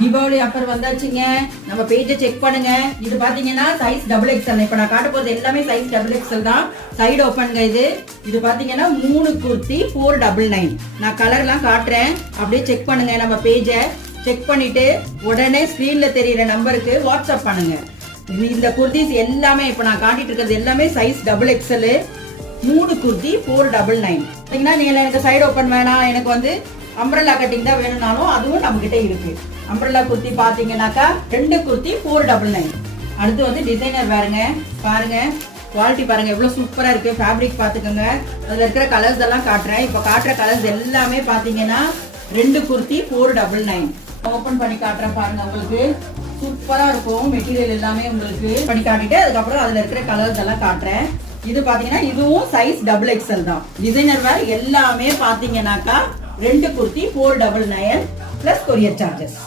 Deepavali offer வந்தாச்சுங்க. நம்ம பேஜை செக் பண்ணுங்க. இது பாத்தீங்கன்னா சைஸ் டபுள் எக்ஸ்எல். இப்ப நான் காட்ட போறது எல்லாமே சைஸ் டபுள் எக்ஸ்எல் தான். சைடு ஓப்பன்ங்க. இது பாத்தீங்கன்னா 3 குர்த்தி 499. நான் கலர்லாம் காட்டுறேன், அப்படியே செக் பண்ணுங்க. நம்ம பேஜை செக் பண்ணிட்டு உடனே ஸ்கிரீன்ல தெரியுற நம்பருக்கு வாட்ஸ்அப் பண்ணுங்க. இந்த குர்த்திஸ் எல்லாமே இப்ப நான் காட்டிட்டு இருக்கிறது எல்லாமே சைஸ் டபுள் எக்ஸ்எல். 3 குர்த்தி 499. பாத்தீங்கன்னா நீங்க எனக்கு சைடு ஓப்பன் வேணாம், எனக்கு வந்து அம்ப்ரெல்லா கட்டிங் தான் வேணும்னாலும் அதுவும் நம்ம கிட்ட இருக்கு. அம்ப்ரெல்லா குர்த்தி பாத்தீங்கன்னாக்கா 2 குர்த்தி 499. அடுத்து வந்து டிசைனர் வேறுங்க. பாருங்க குவாலிட்டி பாருங்க எவ்வளவு சூப்பரா இருக்கு. ஃபேப்ரிக் பாத்துக்கோங்க. அதுல இருக்கிற கலர்ஸ் எல்லாம் காட்டுறேன். இப்ப காட்டுற கலர்ஸ் எல்லாமே பாத்தீங்கன்னா 2 குர்த்தி 499. ஓபன் பண்ணி காட்டுறேன் பாருங்க. உங்களுக்கு சூப்பரா இருக்கும். மெட்டீரியல் எல்லாமே உங்களுக்கு பண்ணி காட்டிட்டு அதுக்கப்புறம் அதுல இருக்கிற கலர்ஸ் எல்லாம் காட்டுறேன். இது பாத்தீங்கன்னா இதுவும் சைஸ் டபுள் எக்ஸ்எல் தான். டிசைனர் வேர் எல்லாமே பாத்தீங்கன்னாக்கா 2 குர்த்தி 499 பிளஸ் கொரியர் சார்ஜஸ்.